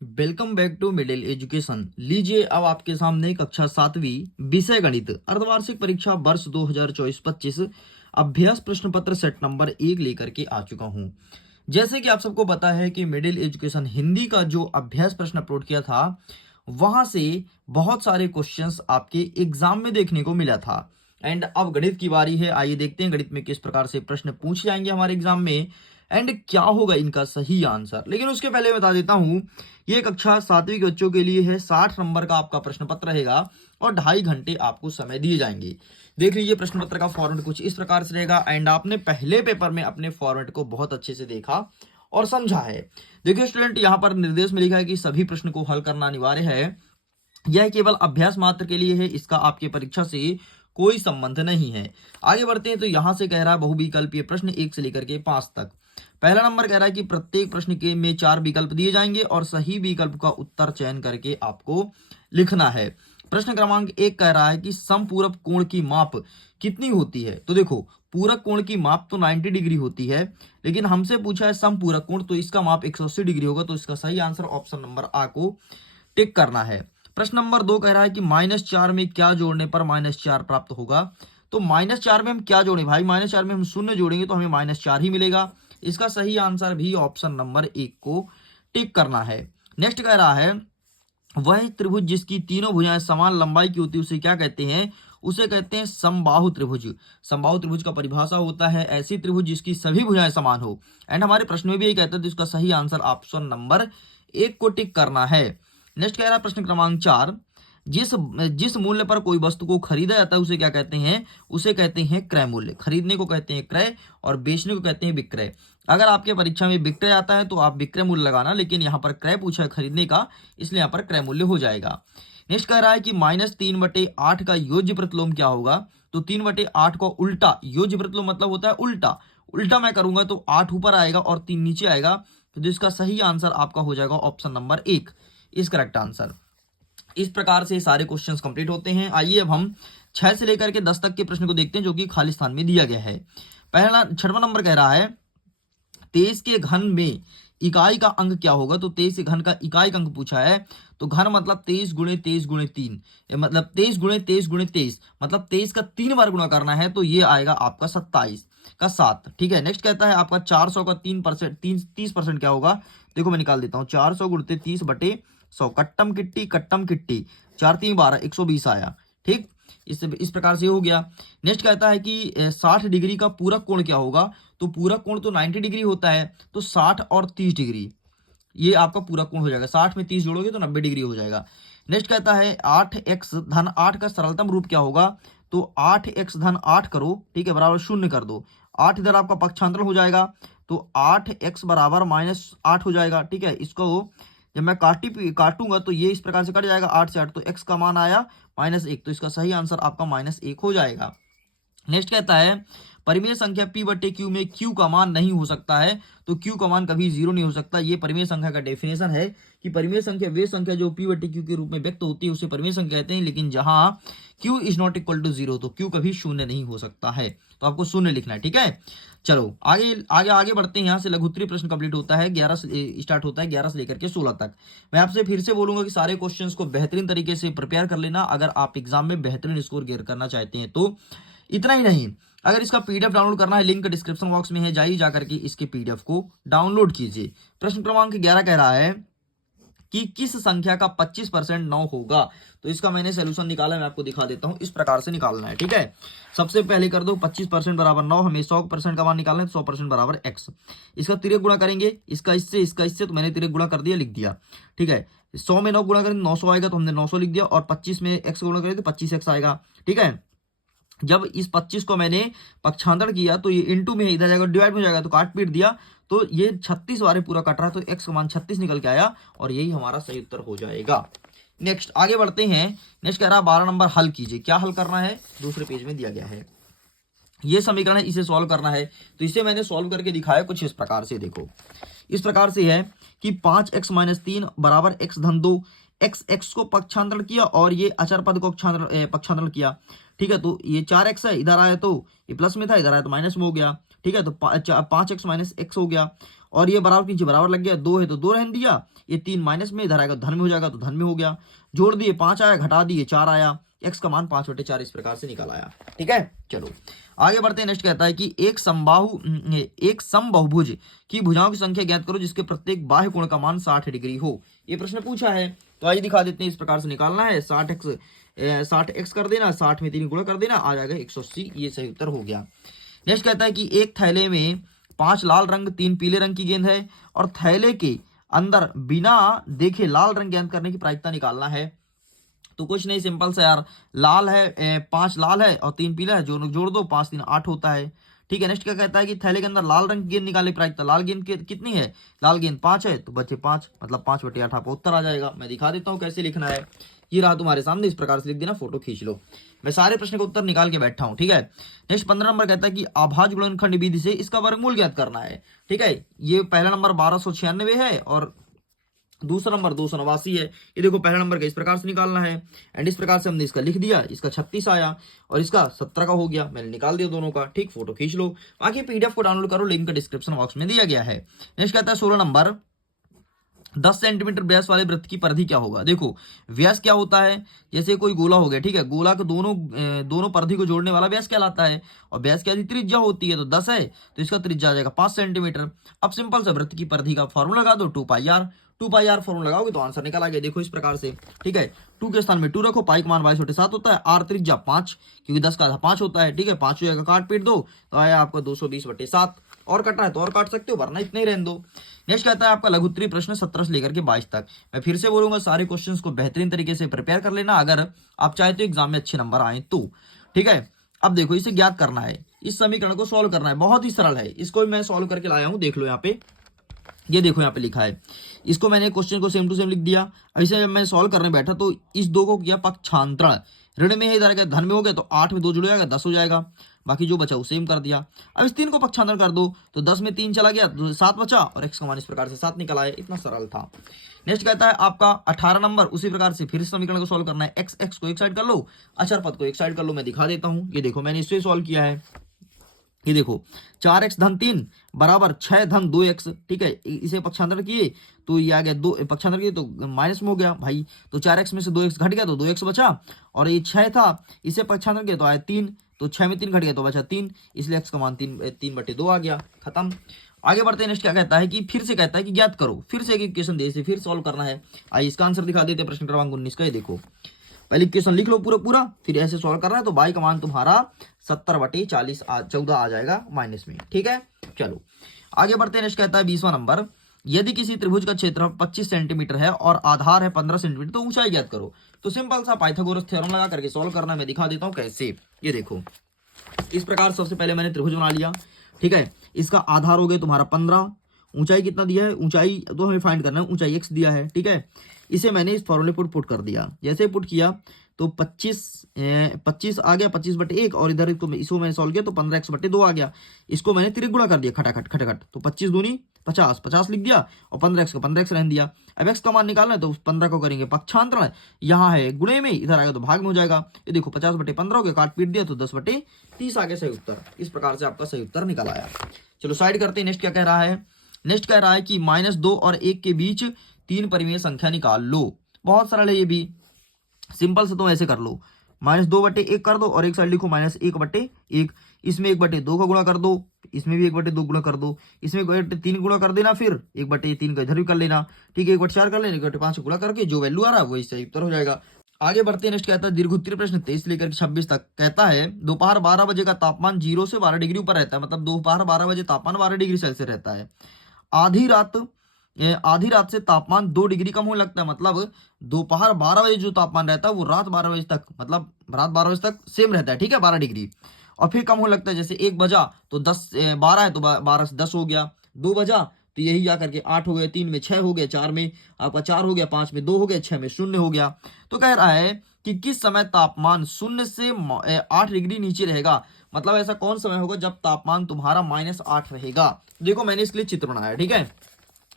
Welcome back to middle education. लीजिए अब आपके सामने कक्षा 7वीं विषय गणित अर्धवार्षिक परीक्षा वर्ष 2024-25 अभ्यास प्रश्न पत्र सेट नंबर 1 लेकर के आ चुका हूं। जैसे कि आप सबको पता है कि मिडिल एजुकेशन हिंदी का जो अभ्यास प्रश्न अपलोड किया था वहां से बहुत सारे क्वेश्चंस आपके एग्जाम में देखने को मिला था। एंड अब गणित की बारी है। आइए देखते हैं गणित में किस प्रकार से प्रश्न पूछे जाएंगे हमारे एग्जाम में एंड क्या होगा इनका सही आंसर। लेकिन उसके पहले बता देता हूं, ये कक्षा 7वीं के बच्चों के लिए है। 60 नंबर का आपका प्रश्न पत्र रहेगा और 2.5 घंटे आपको समय दिए जाएंगे। देख लीजिए प्रश्न पत्र का फॉर्मेट कुछ इस प्रकार से रहेगा एंड आपने पहले पेपर में अपने फॉर्मेट को बहुत अच्छे से देखा और समझा है। देखिए स्टूडेंट, यहाँ पर निर्देश में लिखा है कि सभी प्रश्न को हल करना अनिवार्य है। यह केवल अभ्यास मात्र के लिए है, इसका आपके परीक्षा से कोई संबंध नहीं है। आगे बढ़ते हैं तो यहां से कह रहा है बहुविकल्पीय प्रश्न 1 से लेकर के 5 तक। पहला नंबर कह रहा है कि प्रत्येक प्रश्न के में 4 विकल्प दिए जाएंगे और सही विकल्प का उत्तर चयन करके आपको लिखना है। प्रश्न क्रमांक 1 कह रहा है कि समपूरक कोण की माप कितनी होती है। तो देखो, पूरक कोण की माप तो 90 डिग्री होती है, लेकिन हमसे पूछा है समपूरक कोण, तो इसका माप 180 डिग्री होगा। तो इसका सही आंसर ऑप्शन नंबर आ को टिक करना है। प्रश्न नंबर 2 कह रहा है कि -4 में क्या जोड़ने पर -4 प्राप्त होगा। तो -4 में हम क्या जोड़ें भाई, -4 में हम शून्य जोड़ेंगे तो हमें -4 ही मिलेगा। इसका सही आंसर भी ऑप्शन नंबर 1 को टिक करना है। नेक्स्ट कह रहा है वह त्रिभुज जिसकी तीनों भुजाएं समान लंबाई की होती है उसे क्या कहते हैं। उसे कहते हैं समबाहु त्रिभुज। समबाहु त्रिभुज का परिभाषा होता है ऐसी त्रिभुज जिसकी सभी भुजाएं समान हो। एंड हमारे प्रश्न में भी यही कहते हैं, तो इसका सही आंसर ऑप्शन नंबर 1 को टिक करना है। नेक्स्ट कह रहा है प्रश्न क्रमांक 4, जिस जिस मूल्य पर कोई वस्तु को खरीदा जाता है उसे क्या कहते हैं। उसे कहते हैं क्रय मूल्य। खरीदने को कहते हैं क्रय और बेचने को कहते हैं विक्रय। अगर आपके परीक्षा में विक्रय आता है तो आप विक्रय मूल्य लगाना, लेकिन यहाँ पर क्रय पूछा है खरीदने का, इसलिए यहाँ पर क्रय मूल्य हो जाएगा। नेक्स्ट कह रहा है कि -3/8 का योज्य प्रतिलोम क्या होगा। तो 3/8 का उल्टा योज्य प्रतिलोम मतलब होता है उल्टा। उल्टा मैं करूंगा तो 8 ऊपर आएगा और 3 नीचे आएगा। तो जिसका सही आंसर आपका हो जाएगा ऑप्शन नंबर 1 इस करेक्ट आंसर। इस प्रकार से सारे क्वेश्चंस कंप्लीट होते हैं। आइए अब हम 6 से लेकर के 10 तक के प्रश्न को देखते हैं जो कि खाली स्थान में दिया गया है। पहला 6वां नंबर कह रहा है 23 के घन में इकाई का अंक क्या होगा। तो 23 के घन का इकाई का अंक पूछा है। तो घन मतलब 23 गुणे 23 गुणे 3, मतलब 23 गुणे 23 गुणे 23, मतलब 23 का 3 बार गुणा करना है। तो ये आएगा आपका 27 का 7। ठीक है। नेक्स्ट कहता है आपका 400 का 30% क्या होगा। देखो मैं निकाल देता हूँ, 400 गुणते 30/100, कट्टम किट्टी 4 3 12 120 आया। ठीक, इस प्रकार से हो गया। नेक्स्ट कहता है कि 60 डिग्री का पूरक कोण क्या होगा। तो पूरक कोण तो 90 डिग्री होता है, तो 60 और 30 डिग्री ये आपका पूरक कोण हो जाएगा। 60 में 30 जोड़ोगे तो 90 डिग्री हो जाएगा। नेक्स्ट कहता है 8x धन 8 का सरलतम रूप क्या होगा। तो 8x धन 8 करो, ठीक है, बराबर 0 कर दो। 8 इधर आपका पक्षांतर हो जाएगा, तो 8x बराबर -8 हो जाएगा। ठीक है, इसको जब मैं काटूंगा तो ये इस प्रकार से कट जाएगा 8 से 8, तो x का मान आया -1। तो इसका सही आंसर आपका -1 हो जाएगा। नेक्स्ट कहता है परिमेय संख्या p/q में q का मान नहीं हो सकता है। तो q का मान कभी 0 नहीं हो सकता। ये परिमेय संख्या का डेफिनेशन है कि परिमेय संख्या वे संख्या जो p/q के रूप में व्यक्त होती है उसे परिमेय संख्या कहते हैं। लेकिन जहां q is not equal to 0 तो q कभी शून्य नहीं हो सकता है। तो आपको शून्य लिखना है। ठीक है, चलो आगे आगे आगे बढ़ते हैं। यहाँ से लघुत्तरीय प्रश्न कंप्लीट होता है, 11 से स्टार्ट होता है, 11 से लेकर के 16 तक। मैं आपसे फिर से बोलूंगा कि सारे क्वेश्चंस को बेहतरीन तरीके से प्रिपेयर कर लेना अगर आप एग्जाम में बेहतरीन स्कोर गेयर करना चाहते हैं। तो इतना ही नहीं, अगर इसका पीडीएफ डाउनलोड करना है, लिंक डिस्क्रिप्शन बॉक्स में है, जाइए जाकर के इसके पीडीएफ को डाउनलोड कीजिए। प्रश्न क्रमांक 11 कह रहा है कि किस संख्या का 25% 9 होगा। तो इसका मैंने सोल्यूशन निकाला, मैं आपको दिखा देता हूं। इस प्रकार से निकालना है। ठीक है, सबसे पहले कर दो 25% बराबर 9, हमें 100% का मान निकालना है। 100% बराबर x। इसका तिरक गुणा करेंगे, इसका इससे, तो मैंने तिरक गुणा कर दिया, लिख दिया। ठीक है, 100 में 9 गुणा करेंगे 900 आएगा, तो हमने 900 लिख दिया। और 25 में x गुणा करेंगे तो 25x आएगा। ठीक है, जब इस 25 को मैंने पक्षांतर किया तो ये इंटू में इधर जाएगा, डिवाइड में जाएगा, तो काट पीट दिया, तो ये 36 बारे पूरा कट रहा है। तो x का मान 36 निकल के आया और यही हमारा सही उत्तर हो जाएगा। नेक्स्ट आगे बढ़ते हैं। नेक्स्ट कह रहा है 12 नंबर हल कीजिए। क्या हल करना है, दूसरे पेज में दिया गया है। ये समीकरण है, इसे सॉल्व करना है। तो इसे मैंने सॉल्व करके दिखाया कुछ इस प्रकार से। देखो इस प्रकार से है कि 5x - 3 बराबर x धन 2, x को पक्षांतरण किया और ये अचर पद को पक्षांतरण किया। ठीक है, तो ये 4x है, इधर आया तो ये प्लस में था, इधर आया तो माइनस में हो गया। ठीक है, तो 5x - x हो गया। और ये बराबर के नीचे बराबर लग गया, 2 है तो 2 रहने दिया, ये 3 माइनस में, इधर आएगा धन में हो जाएगा तो धन में हो गया, जोड़ दिए 5 आया, घटा दिए 4 आया, x का मान 5/4 इस प्रकार से निकल आया। ठीक है, चलो आगे बढ़ते हैं। नेक्स्ट कहता है कि एक समबाहुभुज की भुजाओं की संख्या ज्ञात करो जिसके प्रत्येक बाह्य कोण का मान 60 डिग्री हो। ये प्रश्न पूछा है, तो आइए दिखा देते हैं। इस प्रकार से निकालना है, 60x कर देना, 60 में 3 गुणा कर देना, आ जाएगा 180, ये सही उत्तर हो गया। नेक्स्ट कहता है कि एक थैले में 5 लाल रंग 3 पीले रंग की गेंद है और थैले के अंदर बिना देखे लाल रंग गेंद करने की प्रायिकता निकालना है। तो कुछ नहीं, सिंपल सा यार, लाल है 5 लाल है और 3 पीला है, जोड़ दो, 5 3 8 होता है। ठीक है, नेक्स्ट क्या कहता है कि थैले के अंदर लाल रंग की गेंद निकालने की प्रायिकता, लाल गेंद कितनी है, लाल गेंद 5 है तो बचे 5, मतलब 5/8 आपका उत्तर आ जाएगा। मैं दिखा देता हूँ कैसे लिखना है, ये रहा तुम्हारे सामने, इस प्रकार से लिख देना, फोटो खींच लो। मैं सारे प्रश्न का उत्तर निकाल के बैठा हूँ। ठीक है, नेक्स्ट 15 नंबर कहता है कि अभाज्य गुणनखंड विधि से इसका वर्गमूल ज्ञात करना है। ठीक है, ये पहला नंबर 1296 है और दूसरा नंबर 289 है। ये देखो पहला नंबर का इस प्रकार से निकालना है, एंड इस प्रकार से हमने इसका लिख दिया, इसका 36 आया और इसका 17 का हो गया, मैंने निकाल दिया दोनों का। ठीक, फोटो खींच लो, बाकी पीडीएफ को डाउनलोड करो, लिंक डिस्क्रिप्शन बॉक्स में दिया गया है। नेक्स्ट कहता है 16 नंबर, 10 सेंटीमीटर व्यास वाले वृत्त की परिधि क्या होगा। देखो व्यास क्या होता है, जैसे कोई गोला हो गया, ठीक है, गोला के दोनों परिधि को जोड़ने वाला व्यास कहलाता है, और व्यास की त्रिज्या होती है, तो 10 है तो इसका त्रिज्या आ जाएगा 5 सेंटीमीटर। अब सिंपल सा वृत्त की परिधि का फॉर्मूला लगा दो, 2πr फॉर्मूला लगाओगे तो आंसर निकल आ गया। देखो इस प्रकार से, ठीक है, 2 के स्थान में 2 रखो, पाई का मान 22/7 होता है, r त्रिज्या 5 क्योंकि 10 का आधा 5 होता है। ठीक है, 5 हो जाएगा, काट पीट दो तो आया आपका 220/7, और कटा है तो और काट सकते हो, वरना इतना ही रहने दो। नेक्स्ट कहता है आपका लघुत्तरीय प्रश्न 17 से लेकर के 22 तक। मैं फिर से बोलूंगा, सारे क्वेश्चंस को बेहतरीन तरीके से प्रिपेयर कर लेना अगर आप चाहते हो एग्जाम में अच्छे नंबर आए तो। ठीक है, अब देखो इसे ज्ञात करना है, इस समीकरण को सॉल्व करना है, बहुत ही सरल है, इसको मैं सॉल्व करके लाया हूं, देख लो यहाँ पे, ये देखो यहाँ पे लिखा है, इसको मैंने क्वेश्चन को सेम टू सेम लिख दिया। इसे जब मैं सॉल्व करने बैठा तो इस 2 को किया पक्षांतरण, ऋण में है इधर गया धन में हो गया तो 8 में 2 जुड़ जाएगा 10 हो जाएगा, बाकी जो बचा वो सेम कर दिया। अब इस 3 को पक्षांतरण कर दो तो 10 में 3 चला गया तो 7 बचा और x का मान इस प्रकार से 7 निकल आया, इतना सरल था। नेक्स्ट कहता है आपका 18 नंबर, उसी प्रकार से फिर समीकरण को सॉल्व करना है, x को एक साइड कर लो, अचर पद को एक साइड कर लो, मैं दिखा देता हूँ। ये देखो मैंने इससे सॉल्व किया है, ये देखो 4x धन 3 बराबर 6 धन 2x। ठीक है, इसे पक्षांतर किए तो ये आ गया 2, पक्षांतर किए तो माइनस में हो गया भाई, तो 4x में से 2x घट गया तो 2x बचा, और ये 6 था, इसे पक्षांतर किया तो आया 3, तो 6 में 3 घट गया तो बचा 3, इसलिए x का मान 3/2 आ गया, खत्म। आगे बढ़ते हैं, नेक्स्ट क्या कहता है कि फिर से कहता है कि ज्ञात करो, फिर से एक इक्वेशन दे, इसे फिर सॉल्व करना है। आइए इसका आंसर दिखा देते हैं, प्रश्न क्रमांक 19 का। ये देखो पहले इक्वेशन लिख लो पूरा, फिर ऐसे सॉल्व करना है, तो y का मान तुम्हारा 70/14 आ जाएगा माइनस में। ठीक है, चलो आगे बढ़ते हैं। नेक्स्ट कहता है 20वां नंबर, यदि किसी त्रिभुज का क्षेत्र 25 सेंटीमीटर है और आधार है 15 सेंटीमीटर तो ऊंचाई ज्ञात करो। तो सिंपल सा पाइथागोरस थ्योरम लगा करके सॉल्व करना, मैं दिखा देता हूं कैसे। ये देखो इस प्रकार सबसे पहले मैंने त्रिभुज बना लिया, ठीक है, इसका आधार हो गया तुम्हारा 15, ऊंचाई कितना दिया है, ऊंचाई तो हमें फाइंड करना है, ऊंचाई x दिया है। ठीक है, इसे मैंने इस फॉर्मूले पर पुट कर दिया, जैसे पुट किया तो 25 आ गया 25/1, और इधर इसको मैंने सॉल्व किया तो 15x/2 आ गया, इसको मैंने त्रिगुणा कर दिया खटाखट, तो 25 दूनी 50 लिख दिया और 15x का 15x रहने दिया। अब x का मान निकालना है तो 15 को करेंगे पक्षांतरण, यहाँ है गुणे में, इधर आएगा तो भाग में हो जाएगा। ये देखो 50/15 हो गया, काट पीट दिया तो 10/30 आ गया सही उत्तर। इस प्रकार से आपका सही उत्तर निकल आया। चलो साइड करते हैं, नेक्स्ट क्या कह रहा है। नेक्स्ट कह रहा है कि -2 और 1 के बीच 3 परिमेय संख्या निकाल लो। बहुत सरल है ये भी, सिंपल से तो ऐसे कर लो, -2/1 कर दो और एक साइड लिखो -1/1, इसमें 1/2 का गुणा कर दो, इसमें भी 1/2 गुणा कर दो, इसमें 1/3 गुणा कर देना, फिर 1/3 का इधर भी कर लेना। ठीक है, 1/4 कर लेना, 1/5 गुणा करके जो वैल्यू आ रहा है वही सही उत्तर हो जाएगा। आगे बढ़ते हैं, नेक्स्ट कहता है दीर्घोत्तरीय प्रश्न 23 लेकर 26 तक। कहता है दोपहर 12 बजे का तापमान 0 से 12 डिग्री ऊपर रहता है, मतलब दोपहर 12 बजे तापमान 12 डिग्री सेल्सियस रहता है। आधी रात से तापमान 2 डिग्री कम होने लगता है, मतलब दोपहर 12 बजे जो तापमान रहता है वो रात 12 बजे तक, मतलब रात 12 बजे तक सेम रहता है। ठीक है, 12 डिग्री, और फिर कम होने लगता है, जैसे 1 बजा तो 12 है तो 12 से 10 हो गया, 2 बजा तो यही जा करके 8 हो गए, 3 में 6 हो गए, 4 में आपका 4 हो गया, 5 में 2 हो गया, 6 में 0 हो गया। तो कह रहा है कि किस समय तापमान 0 से 8 डिग्री नीचे रहेगा, मतलब ऐसा कौन समय होगा जब तापमान तुम्हारा -8 रहेगा। देखो मैंने इसके लिए चित्र बनाया, ठीक है,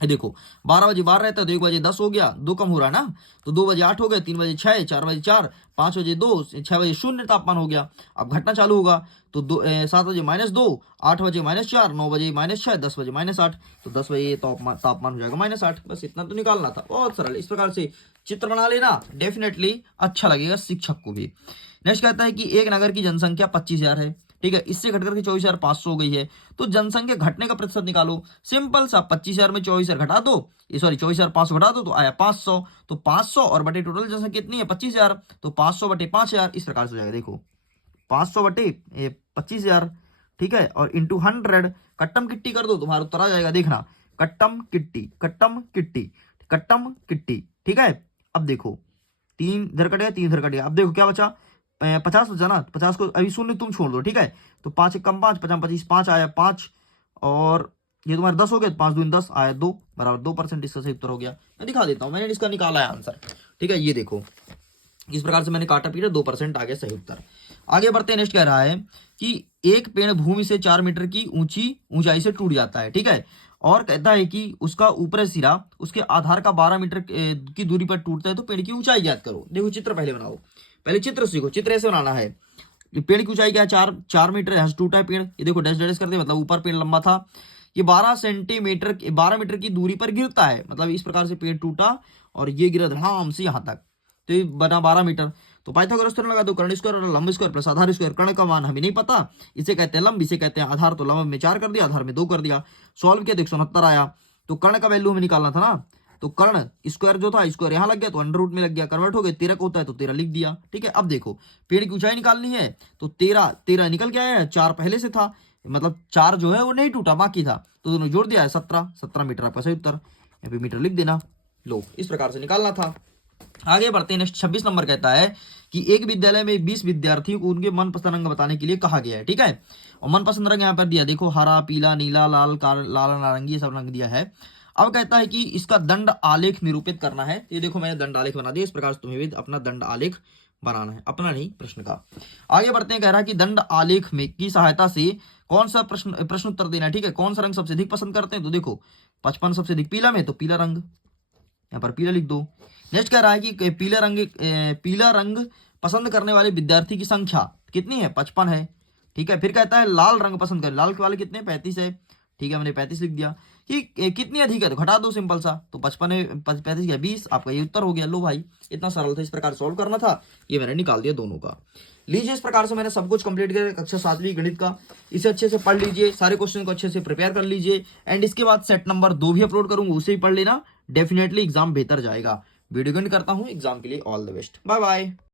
ये देखो 12 बजे 12 रहता है तो 1 बजे 10 हो गया, 2 कम हो रहा है ना, तो 2 बजे 8 हो गया, 3 बजे 6, 4 बजे 4, 5 बजे 2, 6 बजे 0 तापमान हो गया। अब घटना चालू होगा तो 7 बजे -2, 8 बजे -4, 9 बजे -6, 10 बजे -8, तो 10 बजे ये तापमान हो जाएगा -8। बस इतना तो निकालना था, बहुत सरल। इस प्रकार से चित्र बना लेना, डेफिनेटली अच्छा लगेगा शिक्षक को भी। नेक्स्ट कहता है कि एक नगर की जनसंख्या 25,000 है, ठीक है, इससे घटकर के 24,500 हो गई है, तो जनसंख्या घटने का प्रतिशत निकालो। सिंपल सा, 25,000 में 24,000 घटा दो, सॉरी 24,500 घटा दो तो आया 500, तो 500 और बटे टोटल जनसंख्या कितनी है 25,000, तो 500 बटे 5,000 इस प्रकार से हो जाएगा। देखो 500 बटे 25,000, ठीक है, और इंटू 100, कट्टम किट्टी कर दो, तुम्हारा उत्तर आ जाएगा। देखना, कट्टम किट्टी, कट्टम किट्टी, कट्टम किट्टी, ठीक है। अब देखो 3 इधर कटेगा, 3 इधर कटेगा, अब देखो क्या बचा, 50 बचा ना, 50 को अभी शून्य तुम छोड़ दो, ठीक है, तो 5 एक कम 5, 50 25, 5 आया 5, और ये तुम्हारे 10 हो गया, 5 दूनी 10 आया 2, बराबर 2%। इसका सही उत्तर हो गया। मैं दिखा देता हूँ, मैंने इसका निकाला है आंसर, ठीक है, ये देखो इस प्रकार से मैंने काटा पीटा, 2% आ गया सही उत्तर। आगे बढ़ते हैं। नेक्स्ट कह रहा है कि एक पेड़ भूमि से 4 मीटर की ऊंचाई से टूट जाता है, ठीक है, और कहता है कि उसका ऊपरी सिरा उसके आधार का 12 मीटर की दूरी पर टूटता है, तो पेड़ की ऊंचाई ज्ञात करो। देखो चित्र पहले बनाओ, पहले चित्र सीखो, चित्र ऐसे बनाना है। ये पेड़ की ऊंचाई क्या है, 4 मीटर, यहाँ से टूटा है पेड़, ये देखो डैश डैश करते, मतलब ऊपर पेड़ लंबा था, ये 12 मीटर की दूरी पर गिरता है, मतलब इस प्रकार से पेड़ टूटा और ये गिरा धड़ाम से यहाँ तक, तो ये बना 12 मीटर। तो पाइथागोरस थ्योरम लगा दो, कर्ण स्क्वायर और लंब स्क्वायर प्लस आधार स्क्वायर। कर्ण का मान हमें नहीं पता, इसे कहते हैं लंब, इसे कहते हैं आधार, तो लंब में 4 कर दिया, आधार में 2 कर दिया, सॉल्व किया तो 169 आया। तो कर्ण का वैल्यू हमें निकालना था ना, तो कर्ण स्क्वायर जो था, स्क्वायर यहाँ लग गया तो अंडर रूट में लग गया, कन्वर्ट हो गया, 13 को होता है तो 13 लिख दिया, ठीक है। अब देखो पेड़ की ऊंचाई निकालनी है, तो 13 निकल के आया है, 4 पहले से था, मतलब 4 जो है वो नहीं टूटा, बाकी था, तो दोनों जोड़ दिया है 17 मीटर आपका सही उत्तर। यहाँ पे मीटर लिख देना, लो इस प्रकार से निकालना था। आगे बढ़ते हैं। नेक्स्ट 26 नंबर कहता है कि एक विद्यालय में 20 विद्यार्थियों को उनके मनपसंद रंग बताने के लिए कहा गया है, ठीक है, और मनपसंद रंग यहाँ पर दिया, देखो हरा, पीला, नीला, लाल, लाल, नारंगी, ये सब रंग दिया है। अब कहता है कि इसका दंड आलेख निरूपित करना है। ये देखो मैंने दंड आलेख बना दिया, इस प्रकार से तुम्हें भी अपना दंड आलेख बनाना है, अपना नहीं प्रश्न का। आगे बढ़ते हैं। कह रहा है कि दंड आलेख में की सहायता से कौन सा प्रश्न उत्तर देना है, ठीक है, कौन सा रंग सबसे अधिक पसंद करते हैं, तो देखो 55 सबसे अधिक पीला में, तो पीला रंग, यहाँ पर पीला लिख दो। नेक्स्ट कह रहा है कि पीला रंग पसंद करने वाले विद्यार्थी की संख्या कितनी है, 55 है, ठीक है। फिर कहता है लाल रंग पसंद करें, लाल वाले कितने, 35 है, ठीक है, मैंने 35 लिख दिया। कि कितनी अधिक है, तो घटा दो सिंपल सा, तो 55 है 35 या 20, आपका ये उत्तर हो गया। लो भाई इतना सरल था, इस प्रकार सॉल्व करना था, ये मैंने निकाल दिया दोनों का। लीजिए इस प्रकार से मैंने सब कुछ कंप्लीट किया कक्षा 7वीं गणित का। इसे अच्छे से पढ़ लीजिए, सारे क्वेश्चन को अच्छे से प्रिपेयर कर लीजिए, एंड इसके बाद सेट नंबर 2 भी अपलोड करूंगा, उसे ही पढ़ लेना, डेफिनेटली एग्जाम बेहतर जाएगा। वीडियो एंड करता हूं, एग्जाम के लिए all the best, bye bye.